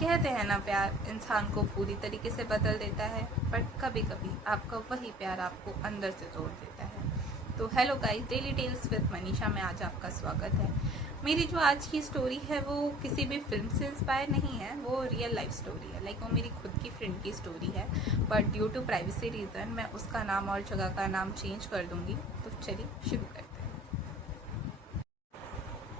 कहते हैं ना, प्यार इंसान को पूरी तरीके से बदल देता है, बट कभी कभी आपका वही प्यार आपको अंदर से तोड़ देता है। तो hello guys, daily tales with Manisha में आज आपका स्वागत है। मेरी जो आज की स्टोरी है वो किसी भी फिल्म से इंस्पायर नहीं है, वो रियल लाइफ स्टोरी है। लाइक वो मेरी खुद की फ्रेंड की स्टोरी है, but due to privacy reason मैं उसका नाम और जगह का नाम चेंज कर दूँगी। तो चलिए शुरू करते हैं।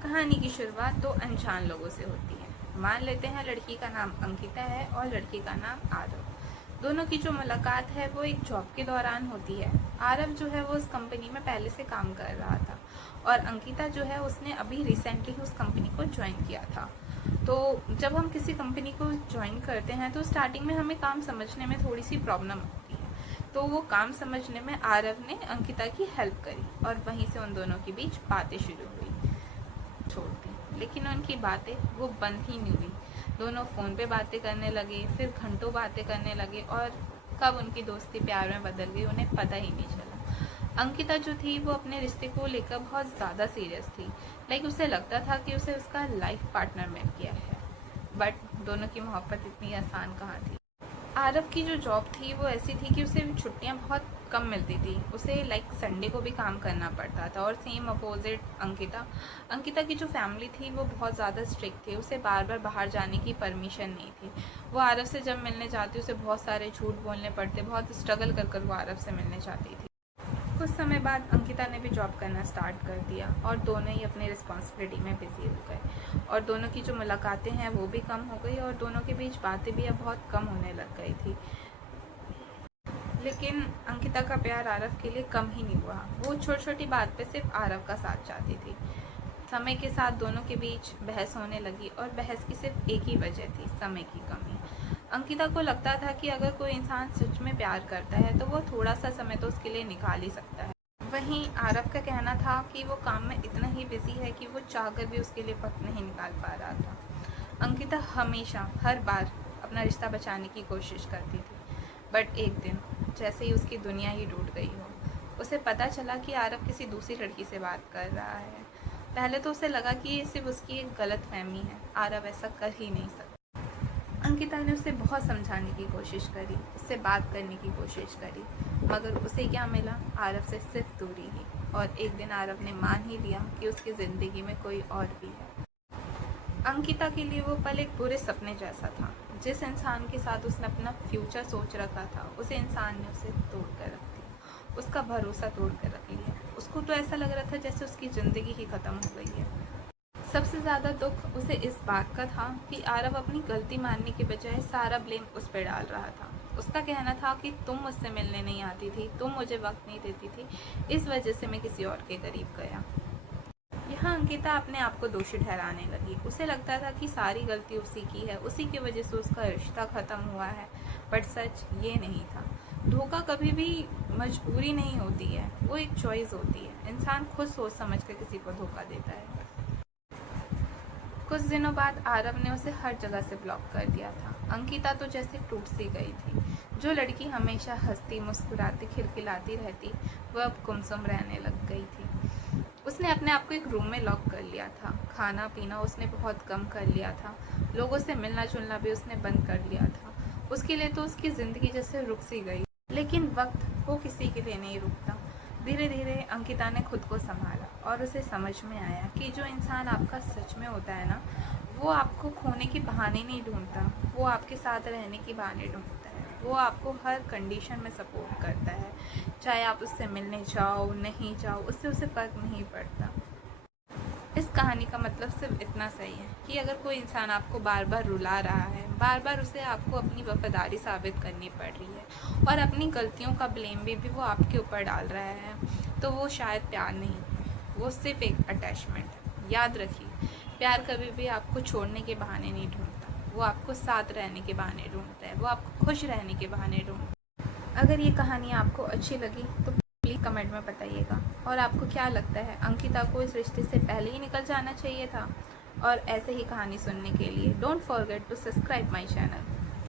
कहानी की शुरुआत दो अनजान लोगों से होती है। मान लेते हैं लड़की का नाम अंकिता है और लड़के का नाम आरव। दोनों की जो मुलाकात है वो एक जॉब के दौरान होती है। आरव जो है वो उस कंपनी में पहले से काम कर रहा था और अंकिता जो है उसने अभी रिसेंटली उस कंपनी को ज्वाइन किया था। तो जब हम किसी कंपनी को ज्वाइन करते हैं तो स्टार्टिंग में हमें काम समझने में थोड़ी सी प्रॉब्लम होती है। तो वो काम समझने में आरव ने अंकिता की हेल्प करी और वहीं से उन दोनों के बीच बातें शुरू हुई। छोड़ दी, लेकिन उनकी बातें वो बंद ही नहीं हुई। दोनों फ़ोन पे बातें करने लगे, फिर घंटों बातें करने लगे और कब उनकी दोस्ती प्यार में बदल गई उन्हें पता ही नहीं चला। अंकिता जो थी वो अपने रिश्ते को लेकर बहुत ज़्यादा सीरियस थी। लाइक उसे लगता था कि उसे उसका लाइफ पार्टनर मिल गया है, बट दोनों की मोहब्बत इतनी आसान कहाँ थी। आरव की जो जॉब थी वो ऐसी थी कि उसे छुट्टियां बहुत कम मिलती थी। उसे लाइक संडे को भी काम करना पड़ता था। और सेम अपोजिट अंकिता की जो फैमिली थी वो बहुत ज़्यादा स्ट्रिक्ट थी। उसे बार बार बाहर जाने की परमिशन नहीं थी। वो आरव से जब मिलने जाती उसे बहुत सारे झूठ बोलने पड़ते, बहुत स्ट्रगल कर कर वो आरव से मिलने जाती थी। कुछ समय बाद अंकिता ने भी जॉब करना स्टार्ट कर दिया और दोनों ही अपनी रिस्पॉन्सिबिलिटी में बिजी हो गए और दोनों की जो मुलाकातें हैं वो भी कम हो गई और दोनों के बीच बातें भी अब बहुत कम होने लग गई थी। लेकिन अंकिता का प्यार आरव के लिए कम ही नहीं हुआ। वो छोटी छोटी बात पे सिर्फ आरव का साथ चाहती थी। समय के साथ दोनों के बीच बहस होने लगी और बहस की सिर्फ एक ही वजह थी, समय की कमी। अंकिता को लगता था कि अगर कोई इंसान सच में प्यार करता है तो वो थोड़ा सा समय तो उसके लिए निकाल ही सकता है। वहीं आरव का कहना था कि वो काम में इतना ही बिजी है कि वो चाहकर भी उसके लिए वक्त नहीं निकाल पा रहा था। अंकिता हमेशा हर बार अपना रिश्ता बचाने की कोशिश करती थी, बट एक दिन जैसे ही उसकी दुनिया ही टूट गई हो, उसे पता चला कि आरव किसी दूसरी लड़की से बात कर रहा है। पहले तो उसे लगा कि ये सिर्फ उसकी एक गलत फहमी है, आरव ऐसा कर ही नहीं सकता। अंकिता ने उसे बहुत समझाने की कोशिश करी, उससे बात करने की कोशिश करी, मगर उसे क्या मिला? आरव से सिर्फ दूरी ही। और एक दिन आरव ने मान ही लिया कि उसकी ज़िंदगी में कोई और भी है। अंकिता के लिए वो पल एक बुरे सपने जैसा था। जिस इंसान के साथ उसने अपना फ्यूचर सोच रखा था, उसे इंसान ने उसे तोड़ कर रख दिया, उसका भरोसा तोड़ कर रख लिया। उसको तो ऐसा लग रहा था जैसे उसकी ज़िंदगी ही ख़त्म हो गई है। सबसे ज़्यादा दुख उसे इस बात का था कि आरव अपनी गलती मानने के बजाय सारा ब्लेम उस पर डाल रहा था। उसका कहना था कि तुम मुझसे मिलने नहीं आती थी, तुम मुझे वक्त नहीं देती थी, इस वजह से मैं किसी और के करीब गया। यहाँ अंकिता अपने आप को दोषी ठहराने लगी। उसे लगता था कि सारी गलती उसी की है, उसी की वजह से उसका रिश्ता ख़त्म हुआ है, बट सच ये नहीं था। धोखा कभी भी मजबूरी नहीं होती है, वो एक चॉइस होती है। इंसान खुद सोच समझ कर किसी को धोखा देता है। कुछ दिनों बाद आरव ने उसे हर जगह से ब्लॉक कर दिया था। अंकिता तो जैसे टूट सी गई थी। जो लड़की हमेशा हंसती मुस्कुराती खिलखिलाती रहती, वह अब गुमसुम रहने लग गई थी। उसने अपने आप को एक रूम में लॉक कर लिया था। खाना पीना उसने बहुत कम कर लिया था। लोगों से मिलना जुलना भी उसने बंद कर लिया था। उसके लिए तो उसकी ज़िंदगी जैसे रुक सी गई। लेकिन वक्त वो किसी के लिए नहीं रुकता। धीरे धीरे अंकिता ने खुद को संभाला और उसे समझ में आया कि जो इंसान आपका सच में होता है ना, वो आपको खोने के बहाने नहीं ढूंढता, वो आपके साथ रहने के बहाने ढूंढता है। वो आपको हर कंडीशन में सपोर्ट करता है, चाहे आप उससे मिलने जाओ नहीं जाओ, उससे उसे फ़र्क नहीं पड़ता। इस कहानी का मतलब सिर्फ इतना सही है कि अगर कोई इंसान आपको बार बार रुला रहा है, बार बार उसे आपको अपनी वफादारी साबित करनी पड़ रही है और अपनी गलतियों का ब्लेम भी वो आपके ऊपर डाल रहा है, तो वो शायद प्यार नहीं है, वो सिर्फ एक अटैचमेंट है। याद रखिए, प्यार कभी भी आपको छोड़ने के बहाने नहीं ढूंढता, वो आपको साथ रहने के बहाने ढूंढता है, वो आपको खुश रहने के बहाने ढूंढता है। अगर ये कहानी आपको अच्छी लगी तो प्लीज़ कमेंट में बताइएगा। और आपको क्या लगता है, अंकिता को इस रिश्ते से पहले ही निकल जाना चाहिए था? और ऐसे ही कहानी सुनने के लिए don't forget to subscribe my channel.